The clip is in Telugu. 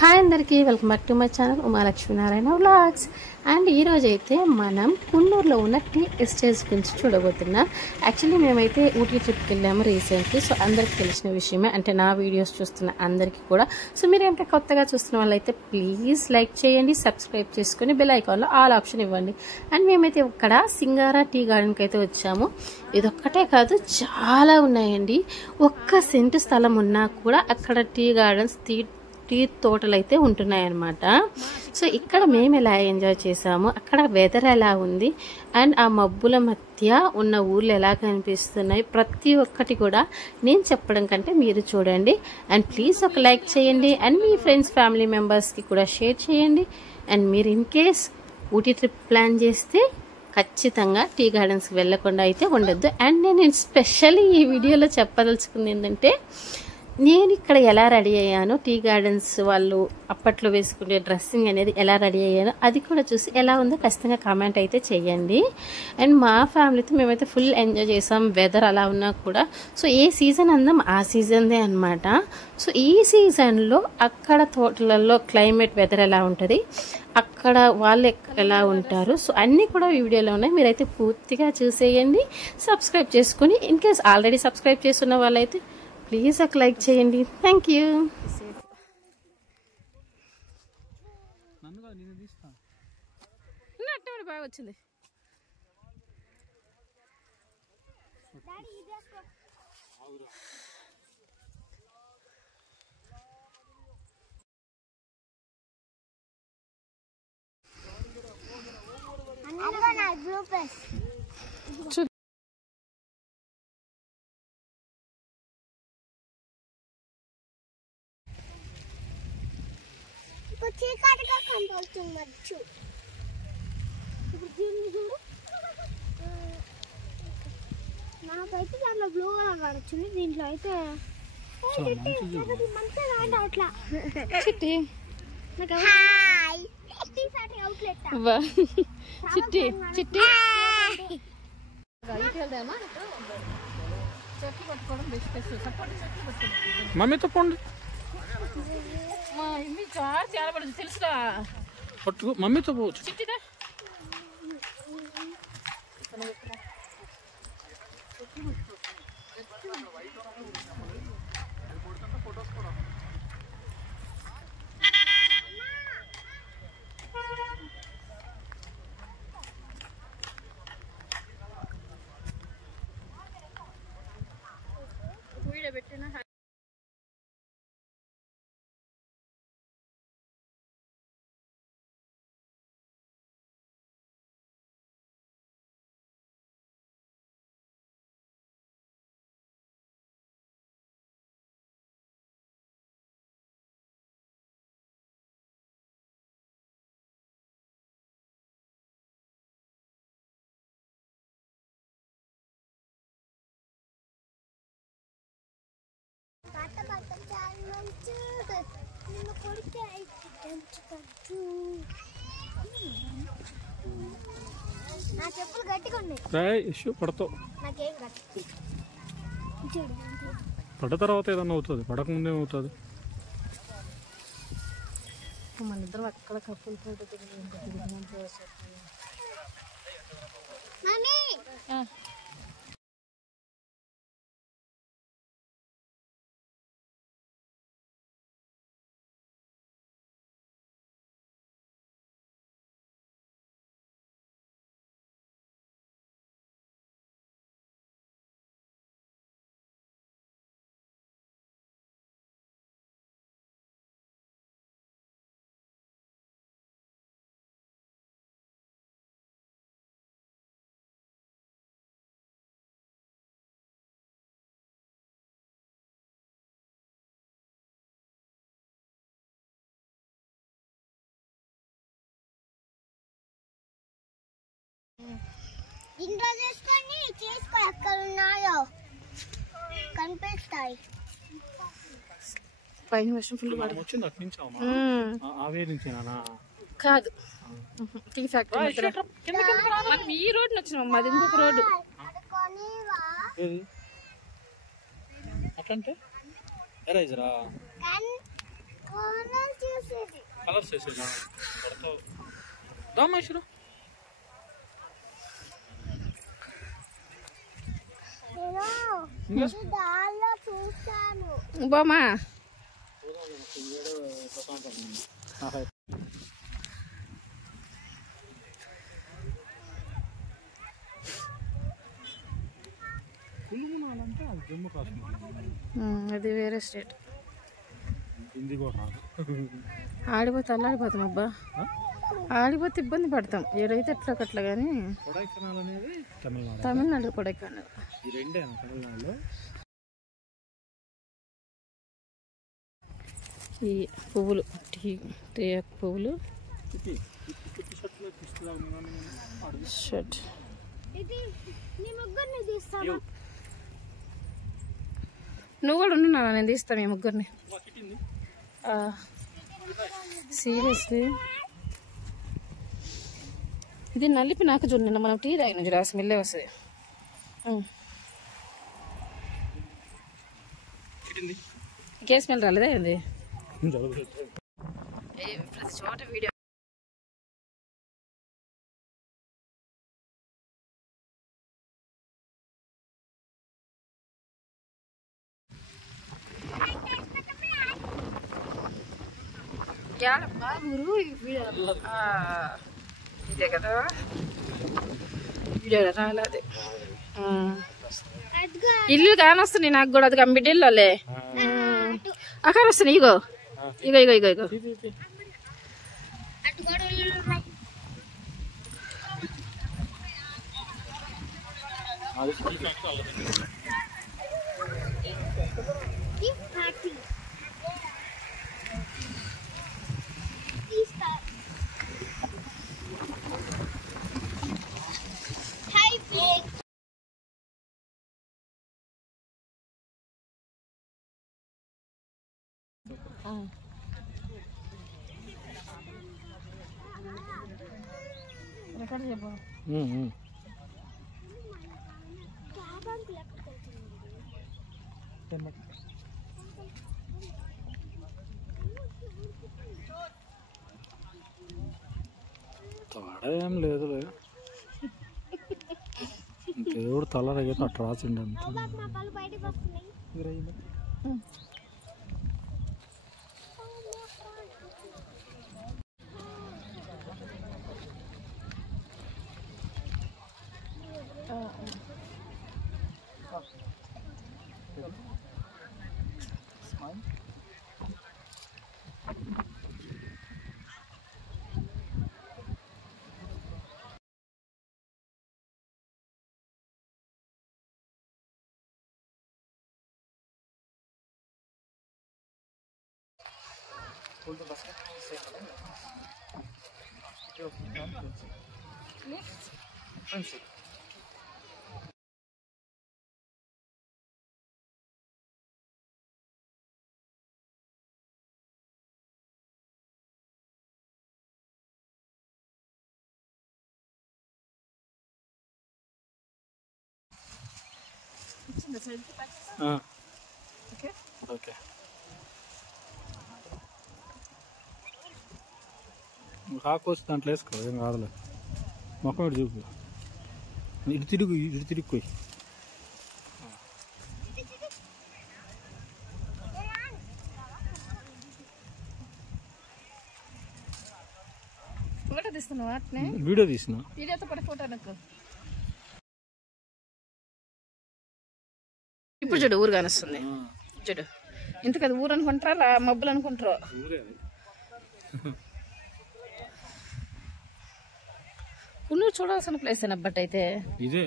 హాయ్ అందరికీ welcome back to my channel Uma Lakshminarayana vlogs. And ఈరోజు అయితే మనం కున్నూరులో ఉన్న టీ ఎస్టేట్స్ గురించి చూడబోతున్నాం. యాక్చువల్లీ మేమైతే ఊటీ ట్రిప్కి వెళ్ళాము రీసెంట్లీ. సో అందరికి తెలిసిన విషయమే, అంటే నా వీడియోస్ చూస్తున్న అందరికీ కూడా. సో మీరు ఏంటంటే కొత్తగా చూస్తున్న వాళ్ళైతే ప్లీజ్ లైక్ చేయండి, సబ్స్క్రైబ్ చేసుకుని బెల్ ఐకాన్లో ఆల్ ఆప్షన్ ఇవ్వండి. అండ్ మేమైతే ఇక్కడ సింగారా టీ గార్డెన్కి అయితే వచ్చాము. ఇదొక్కటే కాదు, చాలా ఉన్నాయండి. 1 సెంటు స్థలం ఉన్నా కూడా అక్కడ టీ గార్డెన్స్, టీ తోటలు అయితే ఉంటున్నాయన్నమాట. సో ఇక్కడ మేము ఎలా ఎంజాయ్ చేసాము, అక్కడ వెదర్ ఎలా ఉంది, అండ్ ఆ మబ్బుల మధ్య ఉన్న ఊర్లు ఎలా కనిపిస్తున్నాయి, ప్రతి ఒక్కటి కూడా నేను చెప్పడం కంటే మీరు చూడండి. అండ్ ప్లీజ్ ఒక లైక్ చేయండి, అండ్ మీ ఫ్రెండ్స్ ఫ్యామిలీ మెంబర్స్కి కూడా షేర్ చేయండి. అండ్ మీరు in case Ooty trip plan చేస్తే ఖచ్చితంగా టీ గార్డెన్స్కి వెళ్ళకుండా అయితే ఉండొద్దు. అండ్ నేను స్పెషల్లీ ఈ వీడియోలో చెప్పదలుచుకుంది ఏంటంటే, నేను ఇక్కడ ఎలా రెడీ అయ్యాను, టీ గార్డెన్స్ వాళ్ళు అప్పట్లో వేసుకునే డ్రెస్సింగ్ అనేది ఎలా రెడీ అయ్యాను, అది కూడా చూసి ఎలా ఉందో ఖచ్చితంగా కామెంట్ అయితే చేయండి. అండ్ మా ఫ్యామిలీతో మేమైతే ఫుల్ ఎంజాయ్ చేసాం, వెదర్ అలా ఉన్నా కూడా. సో ఏ సీజన్ అందాం ఆ సీజన్దే అనమాట. సో ఈ సీజన్లో అక్కడ తోటలలో క్లైమేట్ వెదర్ ఎలా ఉంటుంది, అక్కడ వాళ్ళు ఎలా ఉంటారు, సో అన్నీ కూడా ఈ వీడియోలో ఉన్నాయి. మీరైతే పూర్తిగా చూసేయండి, సబ్స్క్రైబ్ చేసుకుని ఇన్ కేస్ ఆల్రెడీ సబ్స్క్రైబ్ చేసుకున్న వాళ్ళైతే ప్లీజ్ ఒక లైక్ చేయండి. Thank you. బాగా వచ్చింది. చీకటిగా కనపడుతున్నచ్చు. ఇప్పుడు దీన్ని చూడు, నాకైతే దాంట్లో బ్లూ కలర్ కనొచ్చింది, దీంట్లో అయితే మంచిగా అట్లా చిట్టి చిట్టి చిట్టి చెట్లు పట్టుకోవడం బెస్ట్. మమ్మీతో పోండి, చాలా పడుతుంది తెలుసురా, పట్టుకో మమ్మీతో పోవచ్చు. చిట్టిదా వీడియో పెట్టిన నా చెప్పులు గట్టిగా ఉన్నాయి, పడతావు. నాకేం గట్టి పడ్డ తర్వాత ఏదన్నా అవుతుంది, పడక ముందే అవుతుంది. మన ఇద్దరం అక్కడ కప్పులు ఫోటో ఇంట్లో చేసుకొని చేసుకో, ఎక్కడ ఉన్నాయో కనిపిస్తాయి. పైన వర్షం ఫుల్ వచ్చింది అటు నుంచి అవే నుంచేనా కాదు, టీ ఫ్యాక్టరీ మనం ఈ రోడ్ వచ్చినాం, మాది ఇంకొక రోడ్డు. అట్లంటే ఎరైజరా కోనల్ చూసి కలర్స్ వేసేదా దామేశ్వరం దానిలో చూస్తాను బామా కులుమునాలంటే అది జమ్మూ కాశ్మీర్ అది వేరే స్టేట్ హిందీ కూడా రాదు ఆడిపోతే అల్లాడిపోతాం అబ్బా ఆడిపోతే ఇబ్బంది పడతాం ఏడైతే ఎట్లా కానీ కొడైకెనాల్ అనేది తమిళనాడు తమిళనాడు కొడైకెనాల్ ఈ రెండే తమిళనాడులో ఈ పువ్వులు టీ పువ్వులు షర్ట్ ఇది నీ ముగ్గురిని తీస్తాను నువ్వు కూడా ఉండు నేను తీస్తాను ఈ ముగ్గురిని సీరియస్లీ ఇది నలిపి నాకు చూడు నిన్న మనం టీ తాగిన చూడు ఆ స్మెల్లే వస్తుంది ఇంకే స్మెల్ రాలేదా ఏంది ప్రతి చోట వీడియో ఊరు ఇదే కదా వీడియో రాలేదు ఇల్లు కానొస్తుంది నాకు కూడా అది కంప్యూటర్లోలే అక్కడ వస్తున్నాయి ఇగో ఇగో ఇగో ఇగో ఇగో ఏం లేదులే దేవుడు తలరగైతే అట్లా రాసిండి అంత ఓకే కాకొచ్చి దాంట్లో వేసుకో ఏం కాదులే మొక్కం ఇటు చూపు ఇటు తిరుగుపోయి ఫోటో తీస్తున్నావా అట్నే వీడియో తీసిన వీడియోతో పాటు ఫోటో నాకు ఇప్పుడు చూడు ఊరు కానొస్తుంది చూడు ఇంతకు అది ఊరు అనుకుంటారా మబ్బులు అనుకుంటారు కున్నూరు చూడాల్సిన ప్లేస్ అన్నట్టు అయితే ఇదే